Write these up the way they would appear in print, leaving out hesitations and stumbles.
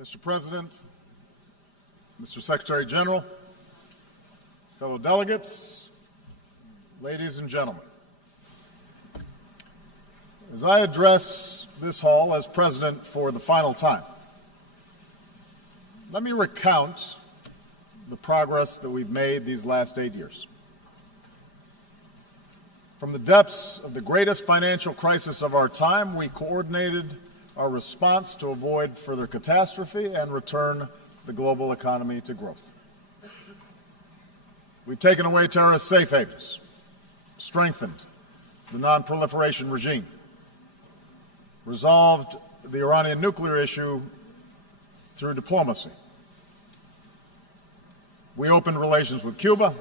Mr. President, Mr. Secretary General, fellow delegates, ladies and gentlemen. As I address this hall as President for the final time, let me recount the progress that we've made these last 8 years. From the depths of the greatest financial crisis of our time, we coordinated our response to avoid further catastrophe and return the global economy to growth. We've taken away terrorist safe havens, strengthened the non-proliferation regime, resolved the Iranian nuclear issue through diplomacy. We opened relations with Cuba,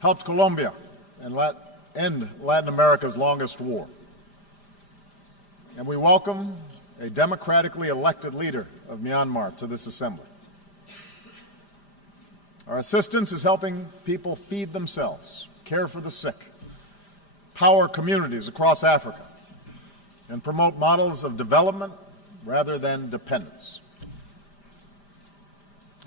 helped Colombia end Latin America's longest war. And we welcome a democratically elected leader of Myanmar to this assembly. Our assistance is helping people feed themselves, care for the sick, power communities across Africa, and promote models of development rather than dependence.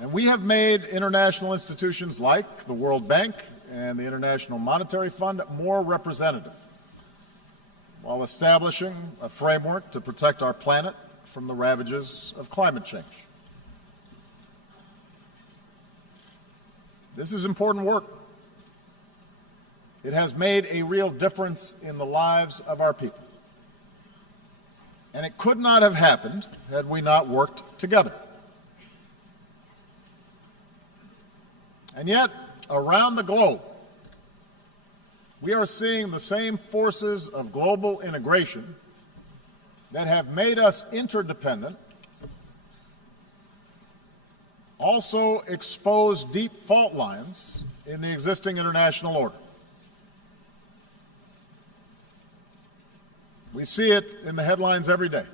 And we have made international institutions like the World Bank and the International Monetary Fund more representative, while establishing a framework to protect our planet from the ravages of climate change. This is important work. It has made a real difference in the lives of our people. And it could not have happened had we not worked together. And yet, around the globe, we are seeing the same forces of global integration that have made us interdependent also expose deep fault lines in the existing international order. We see it in the headlines every day.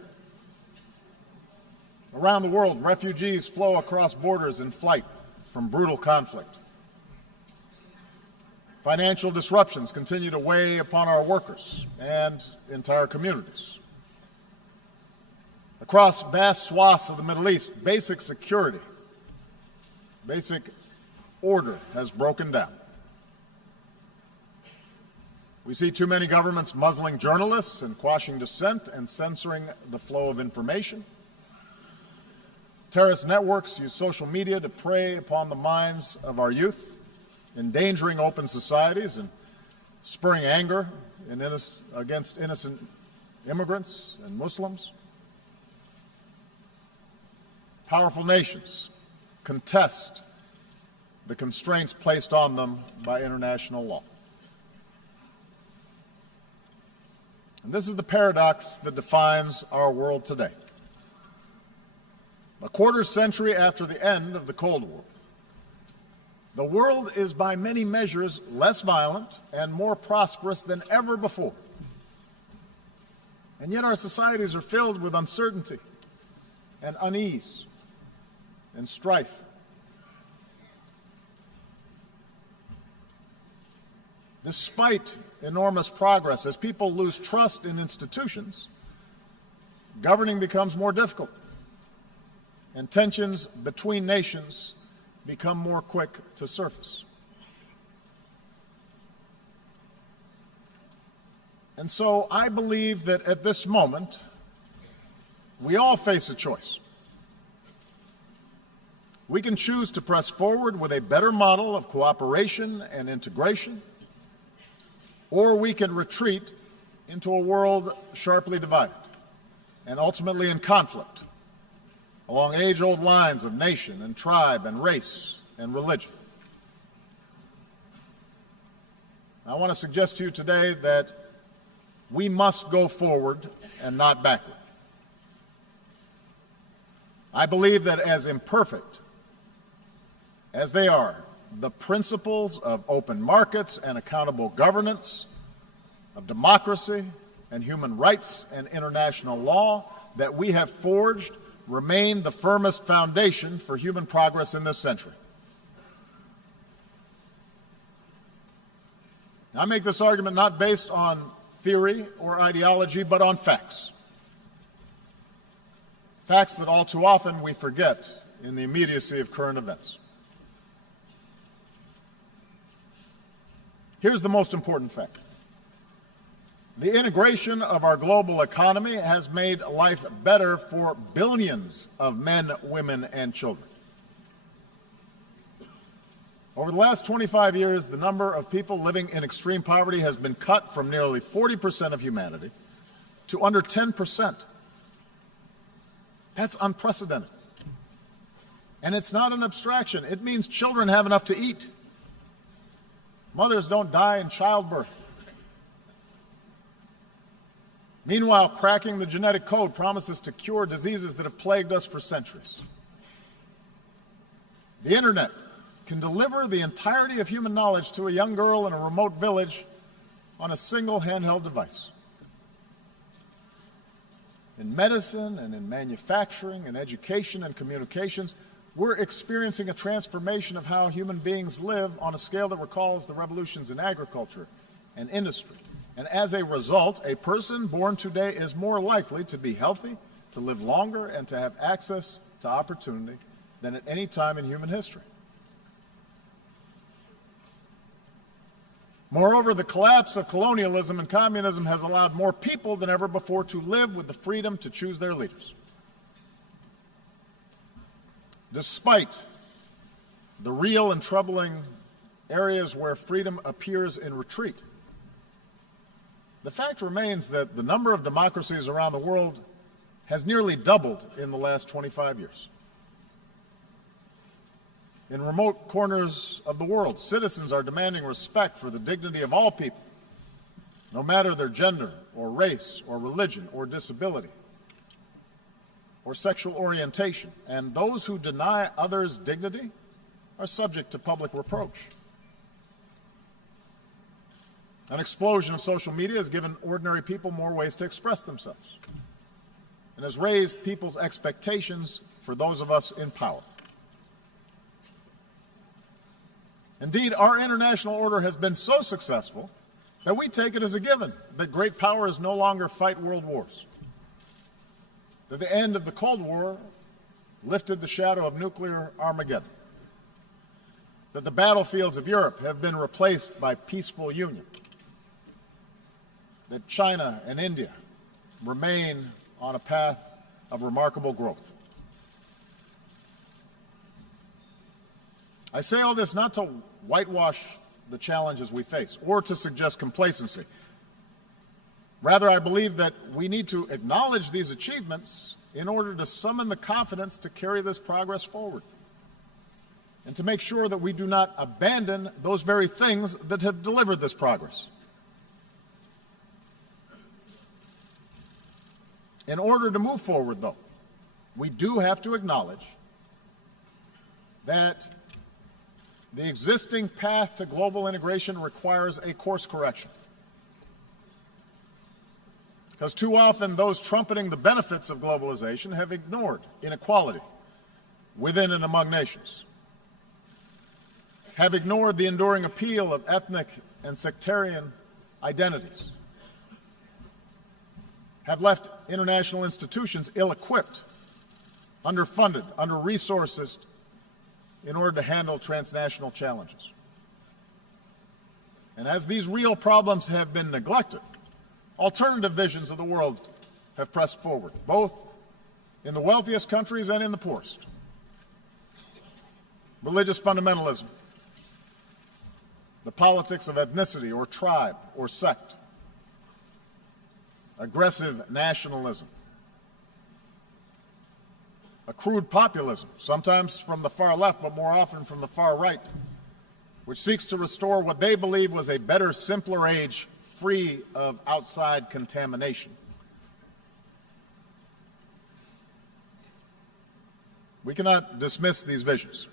Around the world, refugees flow across borders in flight from brutal conflict. Financial disruptions continue to weigh upon our workers and entire communities. Across vast swaths of the Middle East, basic security, basic order has broken down. We see too many governments muzzling journalists and quashing dissent and censoring the flow of information. Terrorist networks use social media to prey upon the minds of our youth, endangering open societies and spurring anger against innocent immigrants and Muslims. Powerful nations contest the constraints placed on them by international law. And this is the paradox that defines our world today. A quarter century after the end of the Cold War, the world is by many measures less violent and more prosperous than ever before. And yet our societies are filled with uncertainty and unease and strife. Despite enormous progress, as people lose trust in institutions, governing becomes more difficult, and tensions between nations become more quick to surface. And so I believe that at this moment, we all face a choice. We can choose to press forward with a better model of cooperation and integration, or we can retreat into a world sharply divided and ultimately in conflict along age-old lines of nation and tribe and race and religion. I want to suggest to you today that we must go forward and not backward. I believe that as imperfect as they are, the principles of open markets and accountable governance, of democracy and human rights and international law that we have forged remain the firmest foundation for human progress in this century. I make this argument not based on theory or ideology, but on facts. facts that all too often we forget in the immediacy of current events. Here's the most important fact. The integration of our global economy has made life better for billions of men, women, and children. Over the last 25 years, the number of people living in extreme poverty has been cut from nearly 40% of humanity to under 10%. That's unprecedented. And it's not an abstraction. It means children have enough to eat. Mothers don't die in childbirth. Meanwhile, cracking the genetic code promises to cure diseases that have plagued us for centuries. The internet can deliver the entirety of human knowledge to a young girl in a remote village on a single handheld device. In medicine and in manufacturing and education and communications, we're experiencing a transformation of how human beings live on a scale that recalls the revolutions in agriculture and industry. And as a result, a person born today is more likely to be healthy, to live longer, and to have access to opportunity than at any time in human history. Moreover, the collapse of colonialism and communism has allowed more people than ever before to live with the freedom to choose their leaders. Despite the real and troubling areas where freedom appears in retreat, the fact remains that the number of democracies around the world has nearly doubled in the last 25 years. In remote corners of the world, citizens are demanding respect for the dignity of all people, no matter their gender or race or religion or disability or sexual orientation. And those who deny others dignity are subject to public reproach. An explosion of social media has given ordinary people more ways to express themselves and has raised people's expectations for those of us in power. Indeed, our international order has been so successful that we take it as a given that great powers no longer fight world wars, that the end of the Cold War lifted the shadow of nuclear Armageddon, that the battlefields of Europe have been replaced by peaceful union, that China and India remain on a path of remarkable growth. I say all this not to whitewash the challenges we face or to suggest complacency. Rather, I believe that we need to acknowledge these achievements in order to summon the confidence to carry this progress forward and to make sure that we do not abandon those very things that have delivered this progress. In order to move forward, though, we do have to acknowledge that the existing path to global integration requires a course correction. Because too often those trumpeting the benefits of globalization have ignored inequality within and among nations, have ignored the enduring appeal of ethnic and sectarian identities, have left international institutions ill-equipped, underfunded, under-resourced in order to handle transnational challenges. And as these real problems have been neglected, alternative visions of the world have pressed forward, both in the wealthiest countries and in the poorest. Religious fundamentalism, the politics of ethnicity or tribe or sect, aggressive nationalism, a crude populism, sometimes from the far left, but more often from the far right, which seeks to restore what they believe was a better, simpler age free of outside contamination. We cannot dismiss these visions.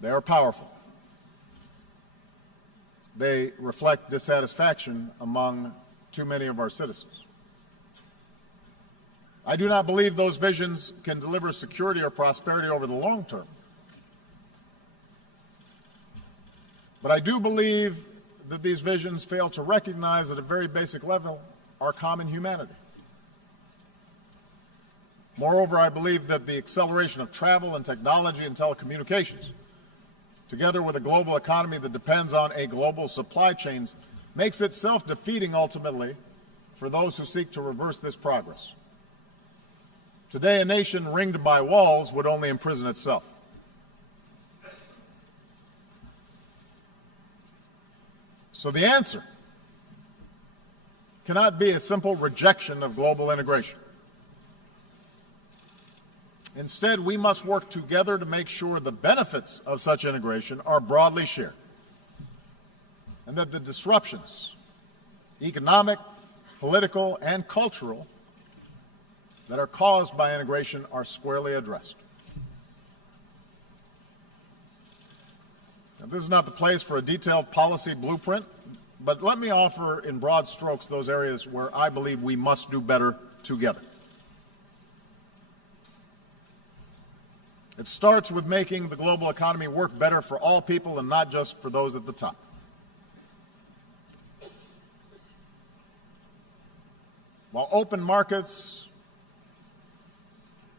They are powerful. They reflect dissatisfaction among too many of our citizens. I do not believe those visions can deliver security or prosperity over the long term. But I do believe that these visions fail to recognize at a very basic level our common humanity. Moreover, I believe that the acceleration of travel and technology and telecommunications, together with a global economy that depends on a global supply chain, makes it self-defeating ultimately for those who seek to reverse this progress. Today, a nation ringed by walls would only imprison itself. So the answer cannot be a simple rejection of global integration. Instead, we must work together to make sure the benefits of such integration are broadly shared, and that the disruptions, economic, political, and cultural, that are caused by integration are squarely addressed. Now, this is not the place for a detailed policy blueprint, but let me offer in broad strokes those areas where I believe we must do better together. It starts with making the global economy work better for all people and not just for those at the top. While open markets,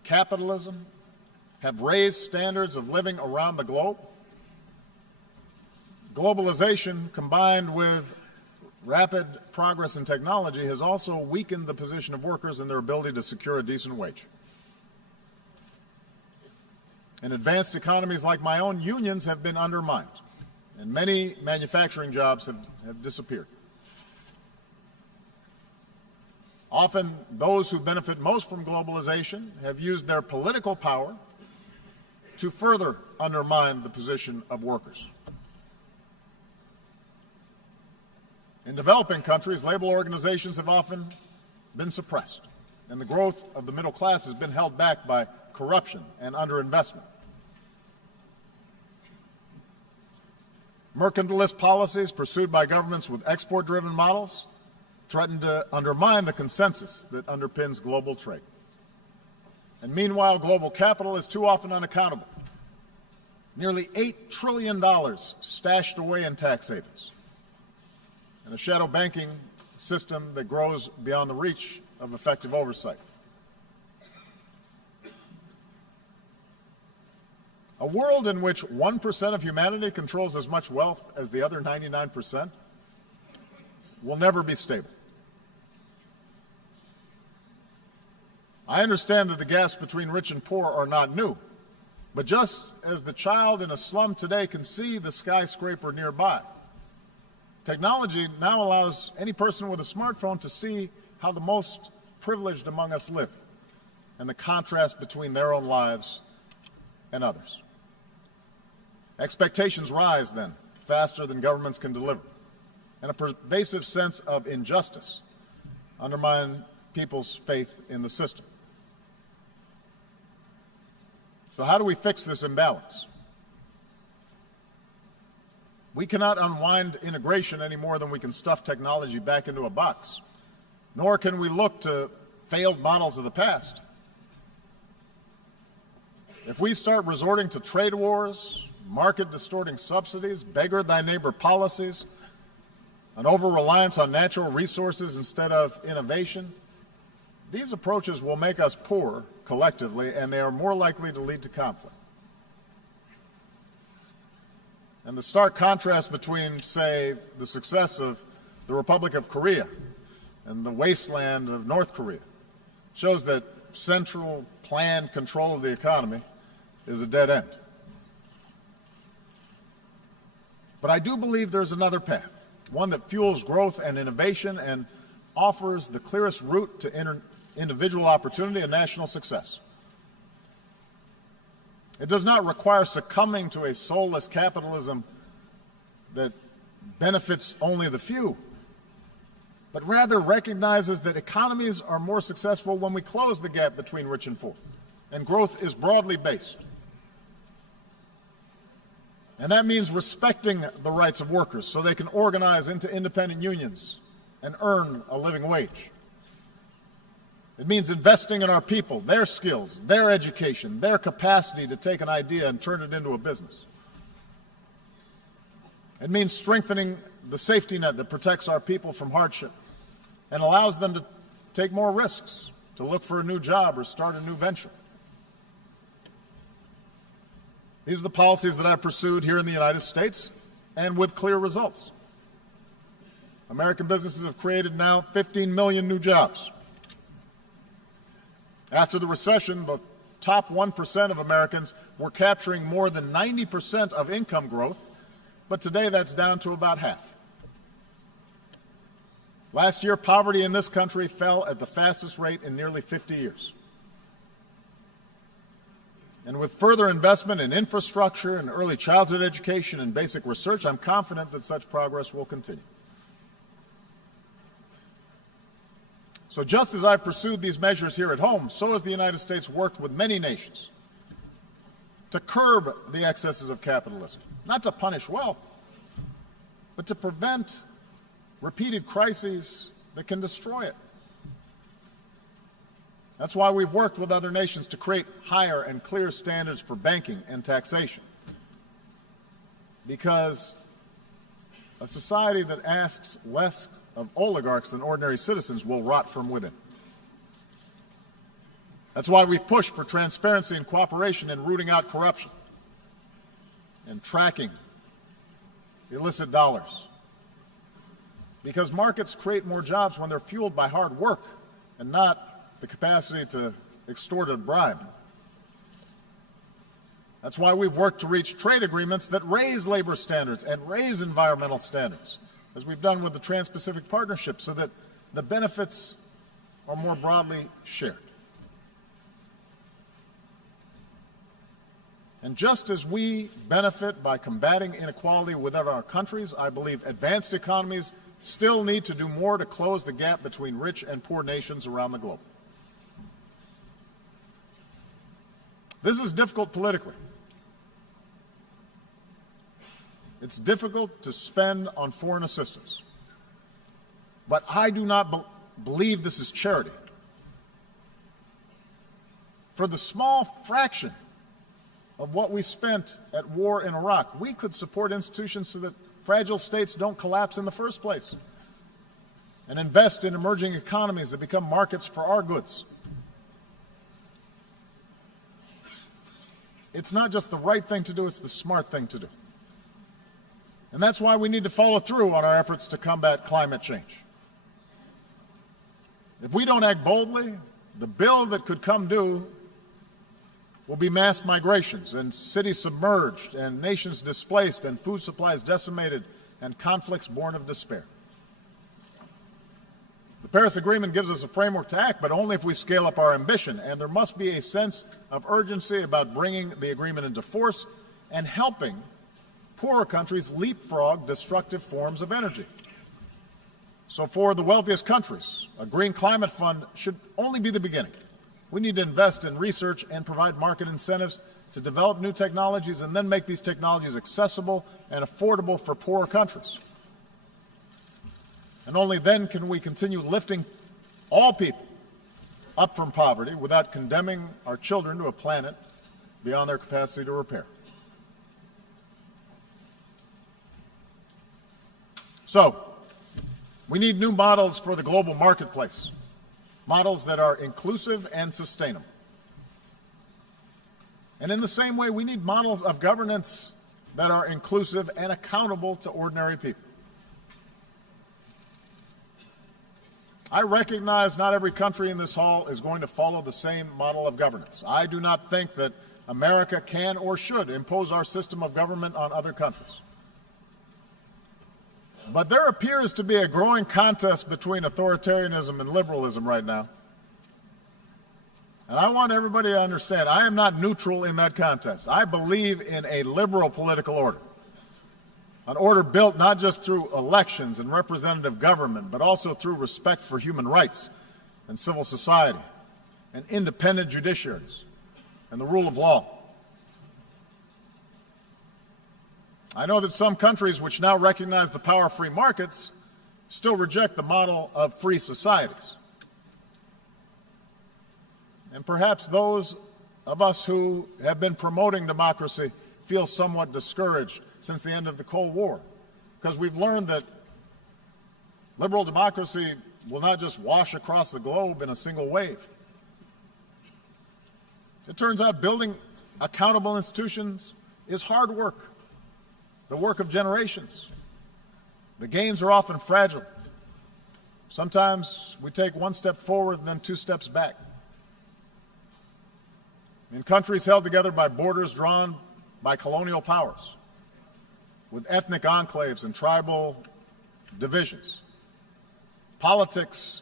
capitalism have raised standards of living around the globe, globalization combined with rapid progress in technology has also weakened the position of workers and their ability to secure a decent wage. In advanced economies like my own, unions have been undermined, and many manufacturing jobs have disappeared. Often, those who benefit most from globalization have used their political power to further undermine the position of workers. In developing countries, labor organizations have often been suppressed, and the growth of the middle class has been held back by corruption and underinvestment. Mercantilist policies pursued by governments with export-driven models threaten to undermine the consensus that underpins global trade. And meanwhile, global capital is too often unaccountable. Nearly $8 trillion stashed away in tax havens, and a shadow banking system that grows beyond the reach of effective oversight. A world in which 1% of humanity controls as much wealth as the other 99% will never be stable. I understand that the gaps between rich and poor are not new, but just as the child in a slum today can see the skyscraper nearby, technology now allows any person with a smartphone to see how the most privileged among us live and the contrast between their own lives and others. Expectations rise then faster than governments can deliver, and a pervasive sense of injustice undermines people's faith in the system. So how do we fix this imbalance? We cannot unwind integration any more than we can stuff technology back into a box, nor can we look to failed models of the past. If we start resorting to trade wars, market-distorting subsidies, beggar-thy-neighbor policies, an over-reliance on natural resources instead of innovation, these approaches will make us poorer collectively, and they are more likely to lead to conflict. And the stark contrast between, say, the success of the Republic of Korea and the wasteland of North Korea shows that central planned control of the economy is a dead end. But I do believe there's another path, one that fuels growth and innovation and offers the clearest route to individual opportunity and national success. It does not require succumbing to a soulless capitalism that benefits only the few, but rather recognizes that economies are more successful when we close the gap between rich and poor, and growth is broadly based. And that means respecting the rights of workers so they can organize into independent unions and earn a living wage. It means investing in our people, their skills, their education, their capacity to take an idea and turn it into a business. It means strengthening the safety net that protects our people from hardship and allows them to take more risks, to look for a new job or start a new venture. These are the policies that I've pursued here in the United States, and with clear results. American businesses have created now 15 million new jobs. After the recession, the top 1% of Americans were capturing more than 90% of income growth, but today that's down to about half. Last year, poverty in this country fell at the fastest rate in nearly 50 years. And with further investment in infrastructure and early childhood education and basic research, I'm confident that such progress will continue. So just as I've pursued these measures here at home, so has the United States worked with many nations to curb the excesses of capitalism, not to punish wealth, but to prevent repeated crises that can destroy it. That's why we've worked with other nations to create higher and clear standards for banking and taxation. Because a society that asks less of oligarchs than ordinary citizens will rot from within. That's why we've pushed for transparency and cooperation in rooting out corruption and tracking illicit dollars. Because markets create more jobs when they're fueled by hard work and not the capacity to extort a bribe. That's why we've worked to reach trade agreements that raise labor standards and raise environmental standards, as we've done with the Trans-Pacific Partnership, so that the benefits are more broadly shared. And just as we benefit by combating inequality within our countries, I believe advanced economies still need to do more to close the gap between rich and poor nations around the globe. This is difficult politically. It's difficult to spend on foreign assistance. But I do not believe this is charity. For the small fraction of what we spent at war in Iraq, we could support institutions so that fragile states don't collapse in the first place, and invest in emerging economies that become markets for our goods. It's not just the right thing to do, it's the smart thing to do. And that's why we need to follow through on our efforts to combat climate change. If we don't act boldly, the bill that could come due will be mass migrations and cities submerged and nations displaced and food supplies decimated and conflicts born of despair. The Paris Agreement gives us a framework to act, but only if we scale up our ambition, and there must be a sense of urgency about bringing the agreement into force and helping poorer countries leapfrog destructive forms of energy. So for the wealthiest countries, a green climate fund should only be the beginning. We need to invest in research and provide market incentives to develop new technologies and then make these technologies accessible and affordable for poorer countries. And only then can we continue lifting all people up from poverty without condemning our children to a planet beyond their capacity to repair. So, we need new models for the global marketplace, models that are inclusive and sustainable. And in the same way, we need models of governance that are inclusive and accountable to ordinary people. I recognize not every country in this hall is going to follow the same model of governance. I do not think that America can or should impose our system of government on other countries. But there appears to be a growing contest between authoritarianism and liberalism right now. And I want everybody to understand, I am not neutral in that contest. I believe in a liberal political order, an order built not just through elections and representative government, but also through respect for human rights and civil society and independent judiciaries and the rule of law. I know that some countries which now recognize the power of free markets still reject the model of free societies. And perhaps those of us who have been promoting democracy feel somewhat discouraged since the end of the Cold War, because we've learned that liberal democracy will not just wash across the globe in a single wave. It turns out building accountable institutions is hard work, the work of generations. The gains are often fragile. Sometimes we take one step forward and then two steps back. In countries held together by borders drawn by colonial powers, with ethnic enclaves and tribal divisions, politics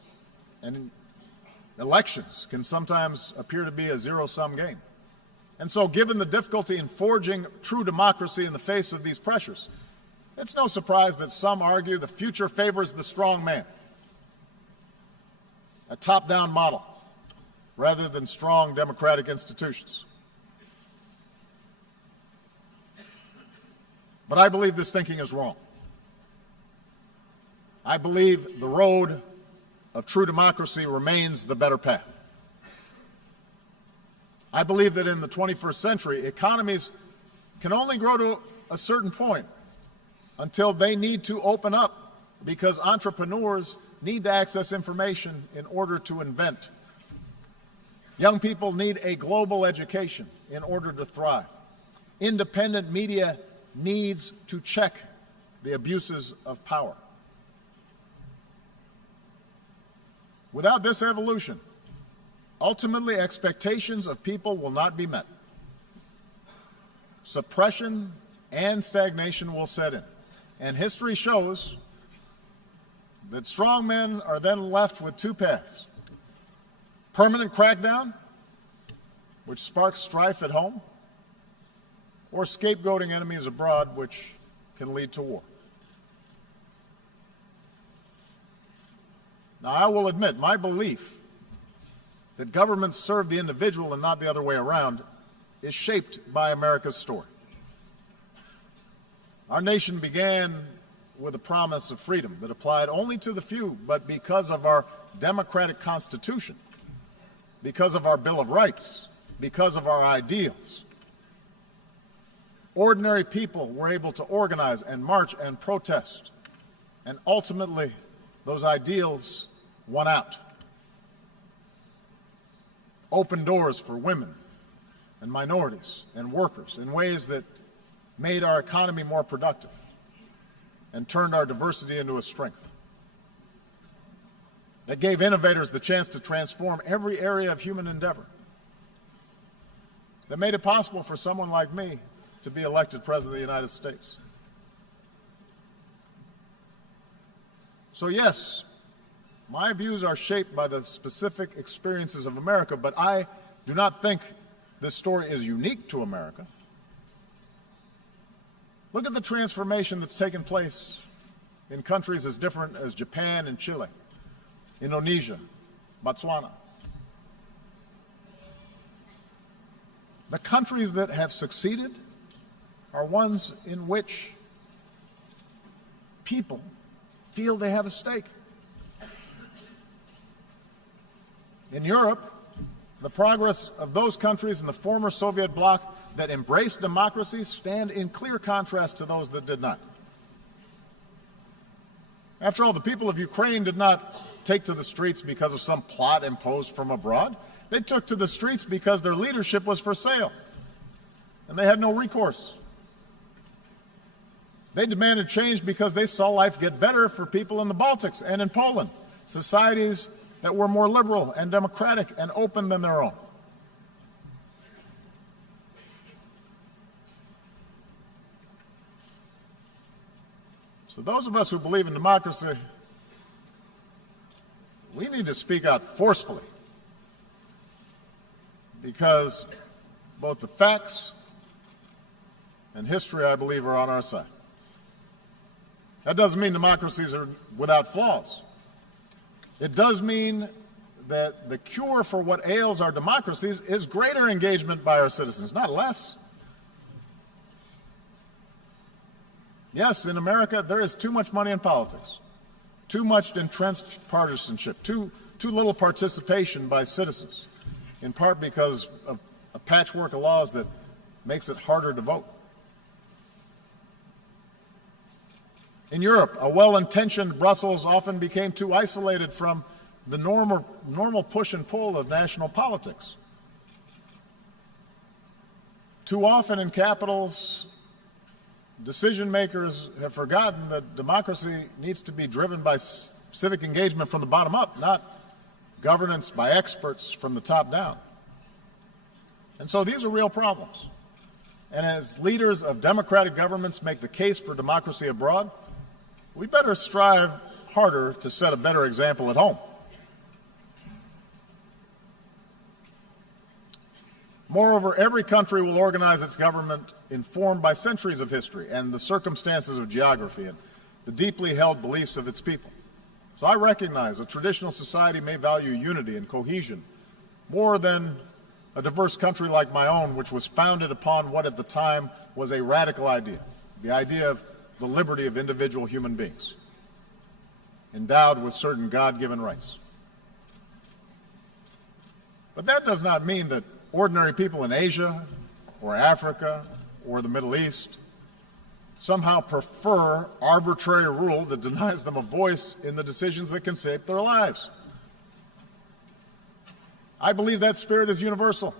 and elections can sometimes appear to be a zero-sum game. And so, given the difficulty in forging true democracy in the face of these pressures, it's no surprise that some argue the future favors the strong man, a top-down model, rather than strong democratic institutions. But I believe this thinking is wrong. I believe the road of true democracy remains the better path. I believe that in the 21st century, economies can only grow to a certain point until they need to open up, because entrepreneurs need to access information in order to invent. Young people need a global education in order to thrive. Independent media needs to check the abuses of power. Without this evolution, ultimately expectations of people will not be met. Suppression and stagnation will set in. And history shows that strong men are then left with two paths: permanent crackdown, which sparks strife at home, or scapegoating enemies abroad, which can lead to war. Now, I will admit, my belief that governments serve the individual and not the other way around is shaped by America's story. Our nation began with a promise of freedom that applied only to the few, but because of our democratic Constitution, because of our Bill of Rights, because of our ideals, ordinary people were able to organize and march and protest, and ultimately those ideals won out. Open doors for women and minorities and workers in ways that made our economy more productive and turned our diversity into a strength. That gave innovators the chance to transform every area of human endeavor. That made it possible for someone like me to be elected President of the United States. So yes, my views are shaped by the specific experiences of America, but I do not think this story is unique to America. Look at the transformation that's taken place in countries as different as Japan and Chile, Indonesia, Botswana. The countries that have succeeded are ones in which people feel they have a stake. In Europe, the progress of those countries in the former Soviet bloc that embraced democracy stand in clear contrast to those that did not. After all, the people of Ukraine did not take to the streets because of some plot imposed from abroad. They took to the streets because their leadership was for sale, and they had no recourse. They demanded change because they saw life get better for people in the Baltics and in Poland, societies that were more liberal and democratic and open than their own. So those of us who believe in democracy, we need to speak out forcefully, because both the facts and history, I believe, are on our side. That doesn't mean democracies are without flaws. It does mean that the cure for what ails our democracies is greater engagement by our citizens, not less. Yes, in America, there is too much money in politics, too much entrenched partisanship, too little participation by citizens, in part because of a patchwork of laws that makes it harder to vote. In Europe, a well-intentioned Brussels often became too isolated from the normal push and pull of national politics. Too often in capitals, decision makers have forgotten that democracy needs to be driven by civic engagement from the bottom up, not governance by experts from the top down. And so these are real problems. And as leaders of democratic governments make the case for democracy abroad, we better strive harder to set a better example at home. Moreover, every country will organize its government informed by centuries of history and the circumstances of geography and the deeply held beliefs of its people. So I recognize a traditional society may value unity and cohesion more than a diverse country like my own, which was founded upon what at the time was a radical idea, the idea of the liberty of individual human beings, endowed with certain God-given rights. But that does not mean that ordinary people in Asia or Africa or the Middle East somehow prefer arbitrary rule that denies them a voice in the decisions that can shape their lives. I believe that spirit is universal.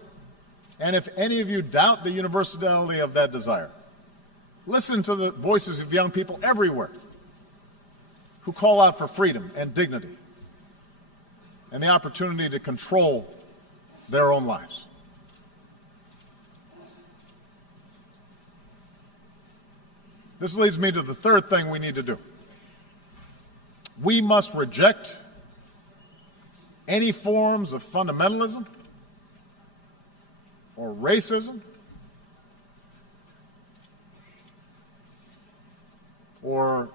And if any of you doubt the universality of that desire, listen to the voices of young people everywhere who call out for freedom and dignity and the opportunity to control their own lives. This leads me to the third thing we need to do. We must reject any forms of fundamentalism or racism or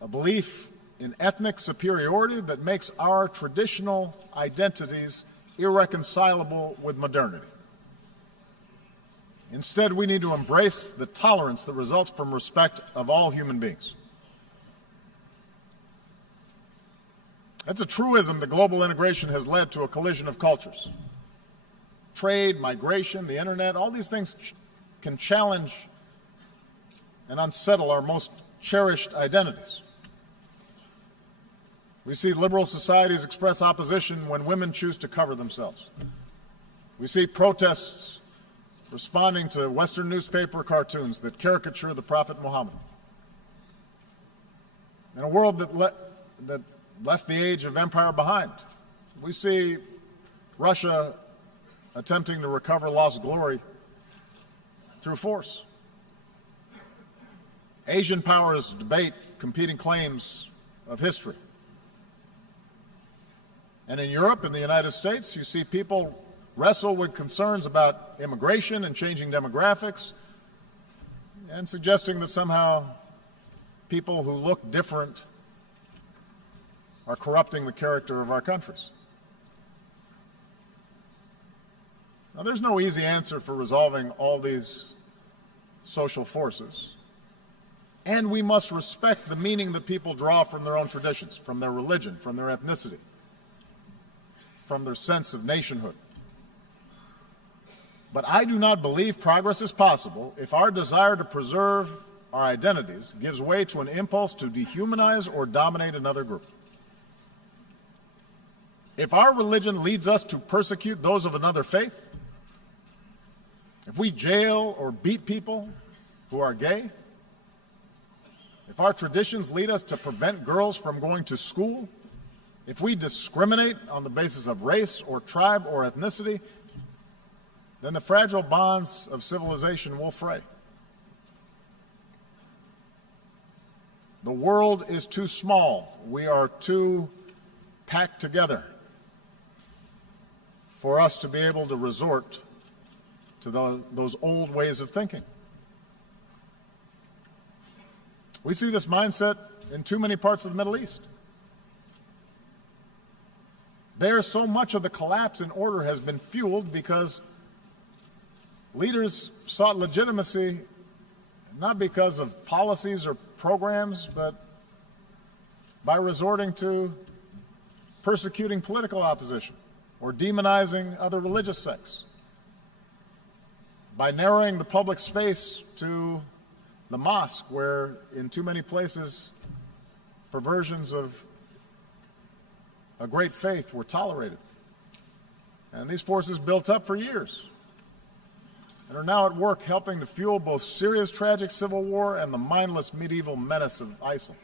a belief in ethnic superiority that makes our traditional identities irreconcilable with modernity. Instead, we need to embrace the tolerance that results from respect of all human beings. It's a truism that global integration has led to a collision of cultures. Trade, migration, the internet, all these things can challenge and unsettle our most cherished identities. We see liberal societies express opposition when women choose to cover themselves. We see protests responding to Western newspaper cartoons that caricature the Prophet Muhammad. In a world that left the age of empire behind, we see Russia attempting to recover lost glory through force. Asian powers debate competing claims of history. And in Europe and the United States, you see people wrestle with concerns about immigration and changing demographics and suggesting that somehow people who look different are corrupting the character of our countries. Now, there's no easy answer for resolving all these social forces, and we must respect the meaning that people draw from their own traditions, from their religion, from their ethnicity, from their sense of nationhood. But I do not believe progress is possible if our desire to preserve our identities gives way to an impulse to dehumanize or dominate another group. If our religion leads us to persecute those of another faith, if we jail or beat people who are gay, if our traditions lead us to prevent girls from going to school, if we discriminate on the basis of race or tribe or ethnicity, then the fragile bonds of civilization will fray. The world is too small. We are too packed together for us to be able to resort to those old ways of thinking. We see this mindset in too many parts of the Middle East. There, so much of the collapse in order has been fueled because leaders sought legitimacy not because of policies or programs, but by resorting to persecuting political opposition or demonizing other religious sects, by narrowing the public space to the mosque, where in too many places perversions of a great faith were tolerated. And these forces built up for years. and are now at work helping to fuel both Syria's tragic civil war and the mindless medieval menace of ISIL.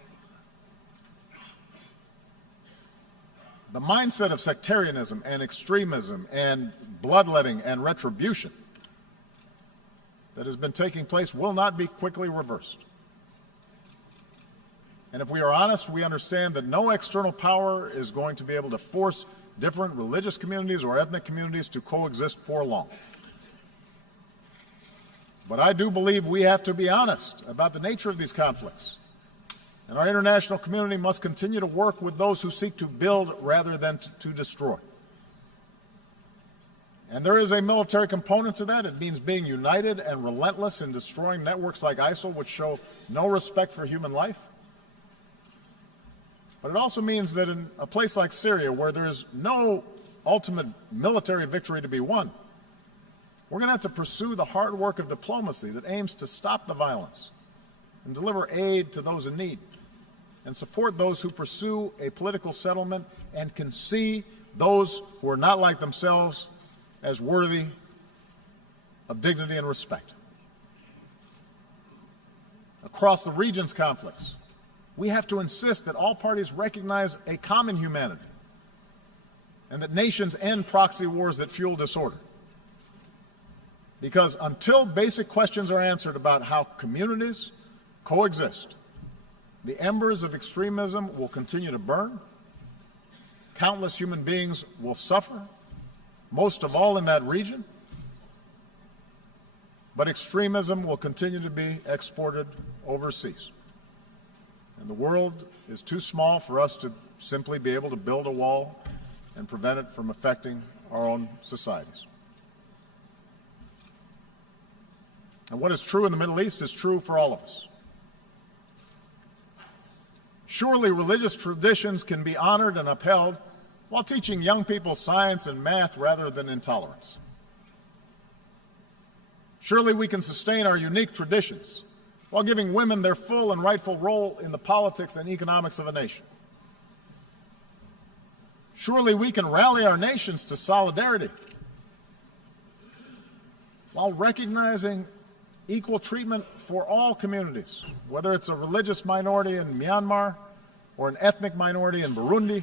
The mindset of sectarianism and extremism and bloodletting and retribution that has been taking place will not be quickly reversed. And if we are honest, we understand that no external power is going to be able to force different religious communities or ethnic communities to coexist for long. But I do believe we have to be honest about the nature of these conflicts. And our international community must continue to work with those who seek to build rather than to destroy. And there is a military component to that. It means being united and relentless in destroying networks like ISIL, which show no respect for human life. But it also means that in a place like Syria, where there is no ultimate military victory to be won, we're going to have to pursue the hard work of diplomacy that aims to stop the violence and deliver aid to those in need and support those who pursue a political settlement and can see those who are not like themselves as worthy of dignity and respect. Across the region's conflicts, we have to insist that all parties recognize a common humanity and that nations end proxy wars that fuel disorder. Because until basic questions are answered about how communities coexist, the embers of extremism will continue to burn, countless human beings will suffer, most of all in that region, but extremism will continue to be exported overseas. And the world is too small for us to simply be able to build a wall and prevent it from affecting our own societies. And what is true in the Middle East is true for all of us. Surely religious traditions can be honored and upheld while teaching young people science and math rather than intolerance. Surely we can sustain our unique traditions while giving women their full and rightful role in the politics and economics of a nation. Surely we can rally our nations to solidarity while recognizing equal treatment for all communities, whether it's a religious minority in Myanmar or an ethnic minority in Burundi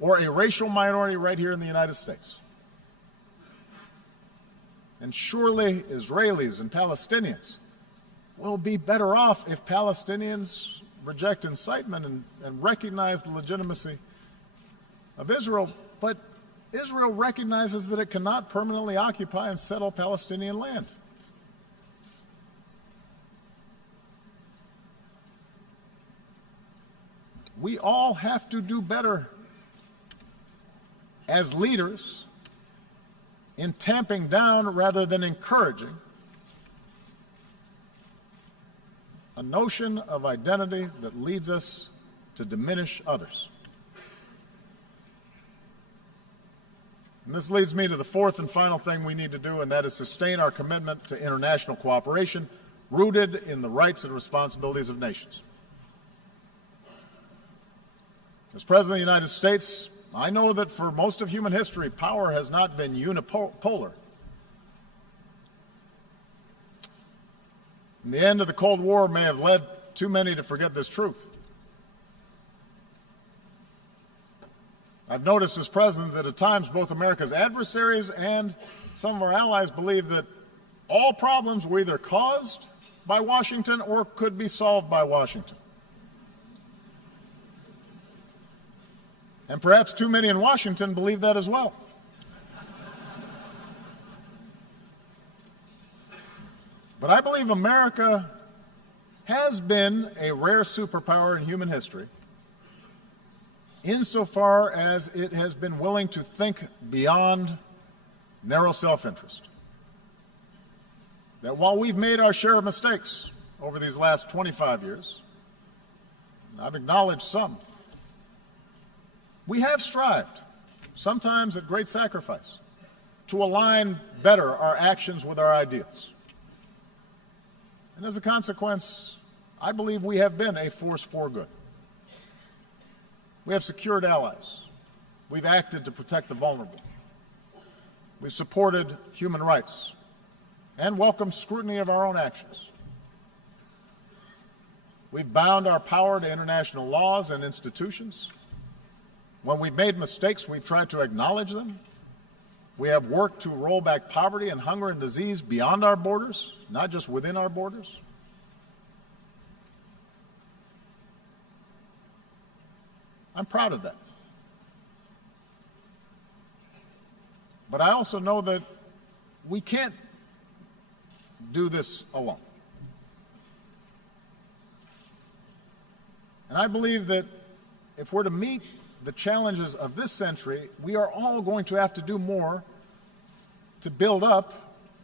or a racial minority right here in the United States. And surely Israelis and Palestinians will be better off if Palestinians reject incitement and recognize the legitimacy of Israel, but Israel recognizes that it cannot permanently occupy and settle Palestinian land. We all have to do better as leaders in tamping down rather than encouraging a notion of identity that leads us to diminish others. And this leads me to the fourth and final thing we need to do, and that is sustain our commitment to international cooperation rooted in the rights and responsibilities of nations. As President of the United States, I know that for most of human history, power has not been unipolar. And the end of the Cold War may have led too many to forget this truth. I've noticed as president that at times both America's adversaries and some of our allies believe that all problems were either caused by Washington or could be solved by Washington. And perhaps too many in Washington believe that as well. But I believe America has been a rare superpower in human history insofar as it has been willing to think beyond narrow self-interest. That while we've made our share of mistakes over these last 25 years, and I've acknowledged some, we have strived, sometimes at great sacrifice, to align better our actions with our ideals. And as a consequence, I believe we have been a force for good. We have secured allies. We've acted to protect the vulnerable. We've supported human rights. and welcome scrutiny of our own actions. We've bound our power to international laws and institutions. When we've made mistakes, we've tried to acknowledge them. We have worked to roll back poverty and hunger and disease beyond our borders, not just within our borders. I'm proud of that. But I also know that we can't do this alone. And I believe that if we're to meet the challenges of this century, we are all going to have to do more to build up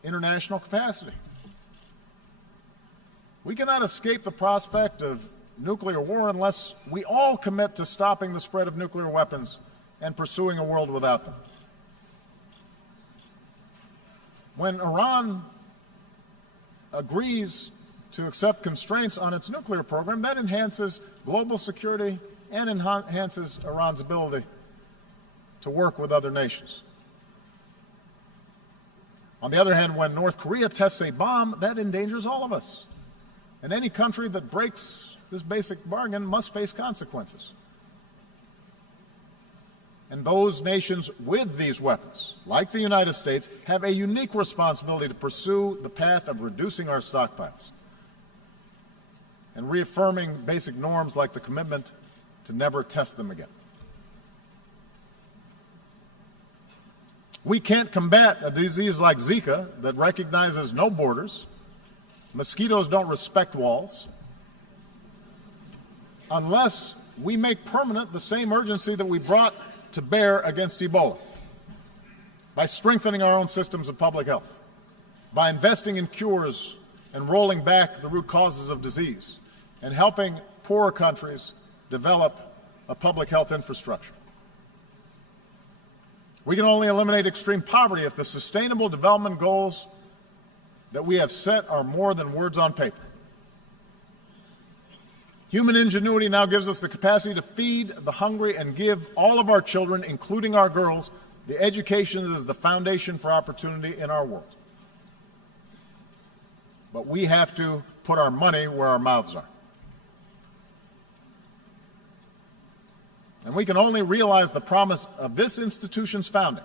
international capacity. We cannot escape the prospect of nuclear war unless we all commit to stopping the spread of nuclear weapons and pursuing a world without them. When Iran agrees to accept constraints on its nuclear program, that enhances global security and enhances Iran's ability to work with other nations. On the other hand, when North Korea tests a bomb, that endangers all of us. And any country that breaks this basic bargain must face consequences. And those nations with these weapons, like the United States, have a unique responsibility to pursue the path of reducing our stockpiles and reaffirming basic norms like the commitment to never test them again. We can't combat a disease like Zika that recognizes no borders. Mosquitoes don't respect walls, unless we make permanent the same urgency that we brought to bear against Ebola, by strengthening our own systems of public health, by investing in cures and rolling back the root causes of disease, and helping poorer countries develop a public health infrastructure. We can only eliminate extreme poverty if the sustainable development goals that we have set are more than words on paper. Human ingenuity now gives us the capacity to feed the hungry and give all of our children, including our girls, the education that is the foundation for opportunity in our world. But we have to put our money where our mouths are. And we can only realize the promise of this institution's founding,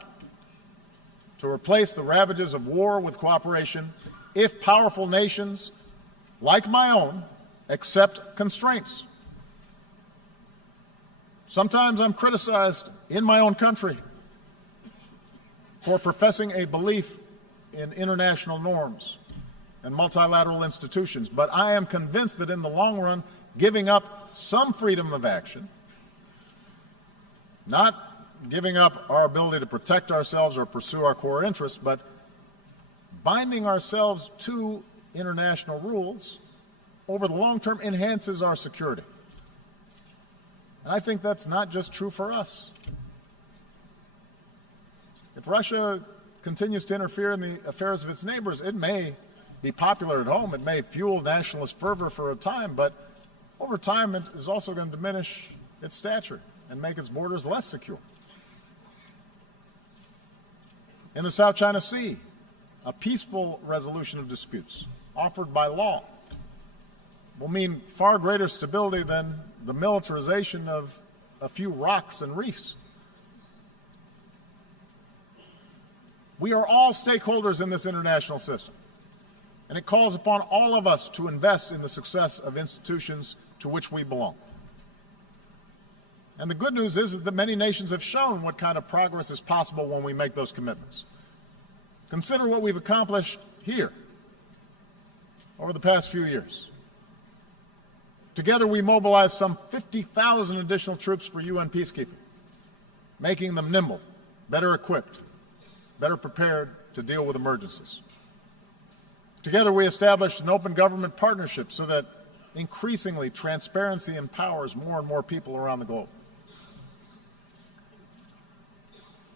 to replace the ravages of war with cooperation, if powerful nations, like my own, accept constraints. Sometimes I'm criticized in my own country for professing a belief in international norms and multilateral institutions, but I am convinced that in the long run, giving up some freedom of action, not giving up our ability to protect ourselves or pursue our core interests, but binding ourselves to international rules over the long term enhances our security. And I think that's not just true for us. If Russia continues to interfere in the affairs of its neighbors, it may be popular at home, it may fuel nationalist fervor for a time, but over time it is also going to diminish its stature and make its borders less secure. In the South China Sea, a peaceful resolution of disputes offered by law will mean far greater stability than the militarization of a few rocks and reefs. We are all stakeholders in this international system, and it calls upon all of us to invest in the success of institutions to which we belong. And the good news is that many nations have shown what kind of progress is possible when we make those commitments. Consider what we've accomplished here over the past few years. Together, we mobilized some 50,000 additional troops for UN peacekeeping, making them nimble, better equipped, better prepared to deal with emergencies. Together, we established an open government partnership so that increasingly transparency empowers more and more people around the globe.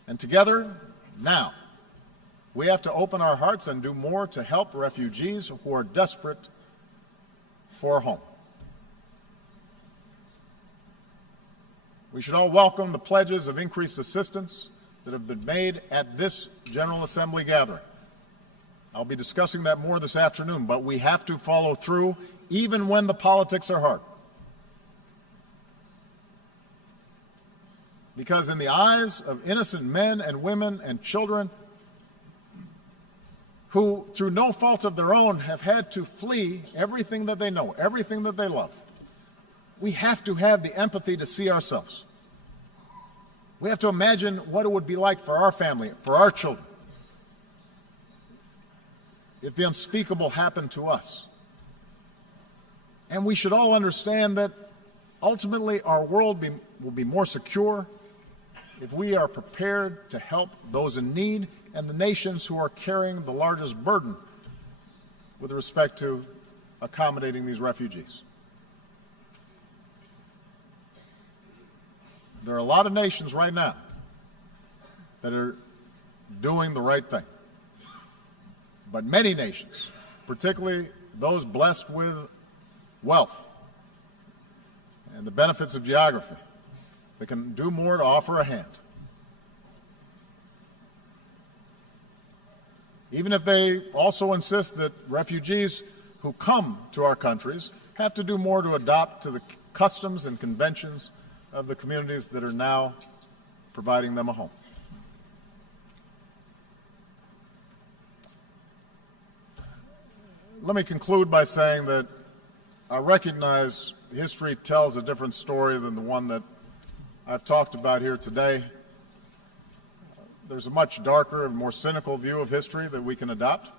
And together, now, we have to open our hearts and do more to help refugees who are desperate for a home. We should all welcome the pledges of increased assistance that have been made at this General Assembly gathering. I'll be discussing that more this afternoon, but we have to follow through even when the politics are hard. Because in the eyes of innocent men and women and children who, through no fault of their own, have had to flee everything that they know, everything that they love, we have to have the empathy to see ourselves. We have to imagine what it would be like for our family, for our children, if the unspeakable happened to us. And we should all understand that ultimately our world will be more secure if we are prepared to help those in need and the nations who are carrying the largest burden with respect to accommodating these refugees. There are a lot of nations right now that are doing the right thing. But many nations, particularly those blessed with wealth and the benefits of geography, they can do more to offer a hand. Even if they also insist that refugees who come to our countries have to do more to adopt to the customs and conventions of the communities that are now providing them a home. Let me conclude by saying that I recognize history tells a different story than the one that I've talked about here today. There's a much darker and more cynical view of history that we can adopt.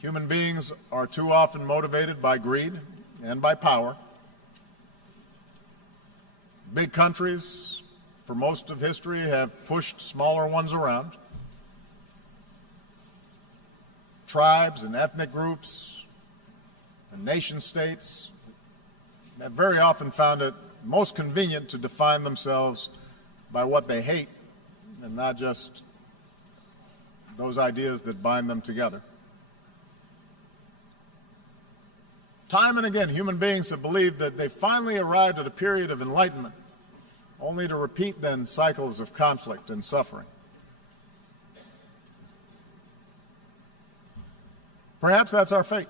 Human beings are too often motivated by greed and by power. Big countries, for most of history, have pushed smaller ones around. Tribes and ethnic groups and nation states have very often found it most convenient to define themselves by what they hate and not just those ideas that bind them together. Time and again, human beings have believed that they finally arrived at a period of enlightenment, only to repeat then cycles of conflict and suffering. Perhaps that's our fate.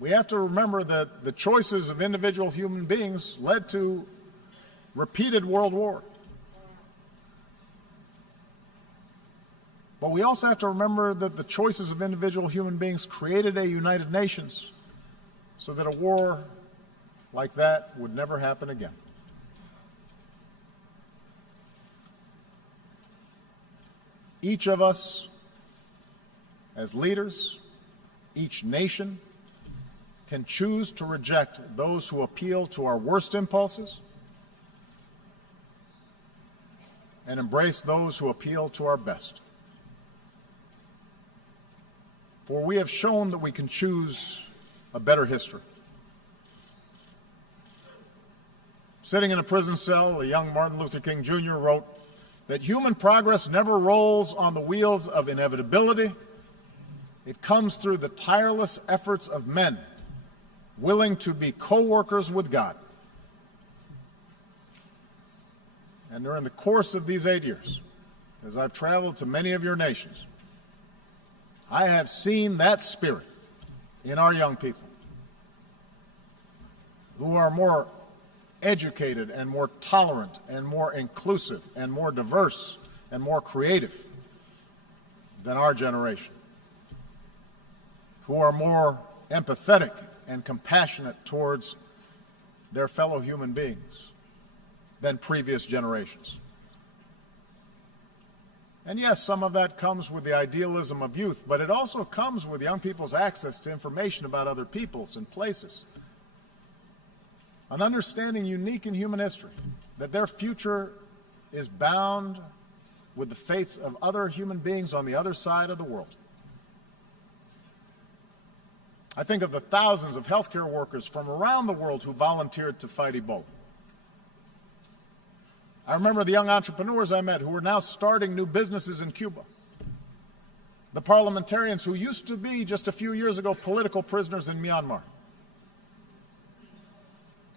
We have to remember that the choices of individual human beings led to repeated world war. But we also have to remember that the choices of individual human beings created a United Nations so that a war like that would never happen again. Each of us, as leaders, each nation, can choose to reject those who appeal to our worst impulses and embrace those who appeal to our best. For we have shown that we can choose a better history. Sitting in a prison cell, a young Martin Luther King Jr. wrote that human progress never rolls on the wheels of inevitability. It comes through the tireless efforts of men willing to be co-workers with God. And during the course of these 8 years, as I've traveled to many of your nations, I have seen that spirit in our young people who are more educated and more tolerant and more inclusive and more diverse and more creative than our generation, who are more empathetic and compassionate towards their fellow human beings than previous generations. And yes, some of that comes with the idealism of youth, but it also comes with young people's access to information about other peoples and places. An understanding unique in human history, that their future is bound with the fates of other human beings on the other side of the world. I think of the thousands of healthcare workers from around the world who volunteered to fight Ebola. I remember the young entrepreneurs I met who are now starting new businesses in Cuba. The parliamentarians who used to be, just a few years ago, political prisoners in Myanmar.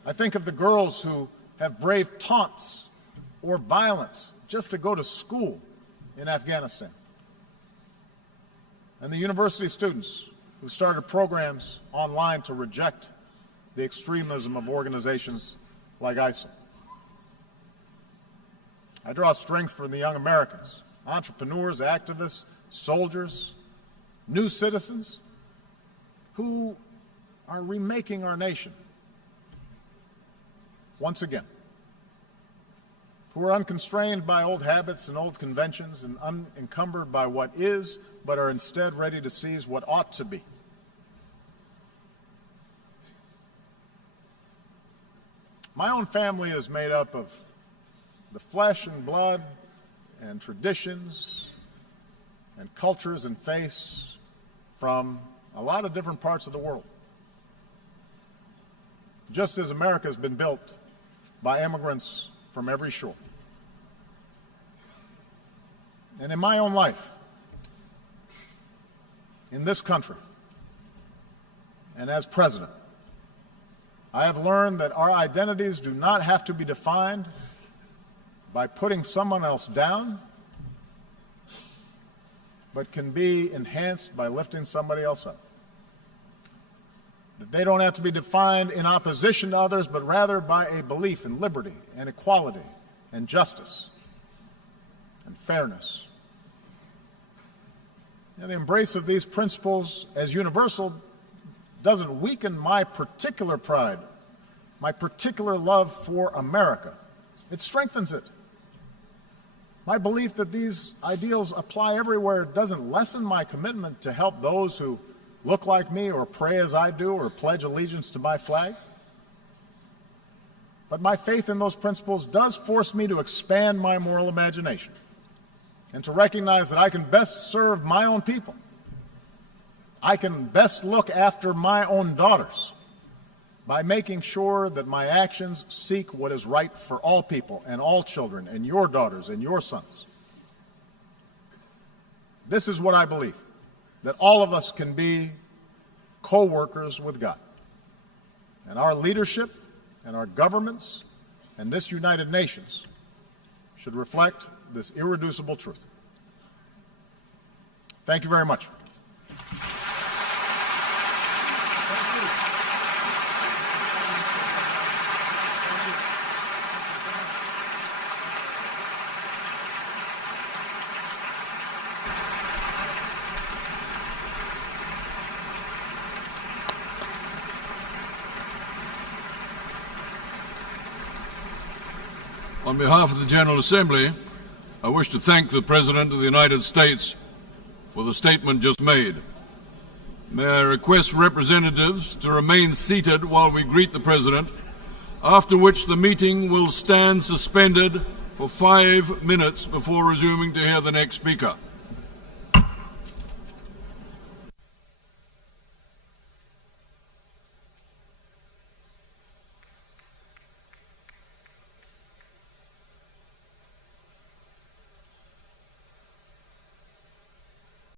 I think of the girls who have braved taunts or violence just to go to school in Afghanistan. And the university students who started programs online to reject the extremism of organizations like ISIL. I draw strength from the young Americans, entrepreneurs, activists, soldiers, new citizens who are remaking our nation once again, who are unconstrained by old habits and old conventions and unencumbered by what is, but are instead ready to seize what ought to be. My own family is made up of the flesh and blood and traditions and cultures and faiths from a lot of different parts of the world. Just as America has been built by immigrants from every shore. And in my own life, in this country, and as president, I have learned that our identities do not have to be defined by putting someone else down, but can be enhanced by lifting somebody else up. That they don't have to be defined in opposition to others, but rather by a belief in liberty and equality and justice and fairness. And the embrace of these principles as universal doesn't weaken my particular pride, my particular love for America. It strengthens it. My belief that these ideals apply everywhere doesn't lessen my commitment to help those who look like me or pray as I do or pledge allegiance to my flag. But my faith in those principles does force me to expand my moral imagination and to recognize that I can best serve my own people. I can best look after my own daughters by making sure that my actions seek what is right for all people and all children and your daughters and your sons. This is what I believe, that all of us can be co-workers with God. And our leadership and our governments and this United Nations should reflect this irreducible truth. Thank you very much. On behalf of the General Assembly, I wish to thank the President of the United States for the statement just made. May I request representatives to remain seated while we greet the President, after which the meeting will stand suspended for 5 minutes before resuming to hear the next speaker.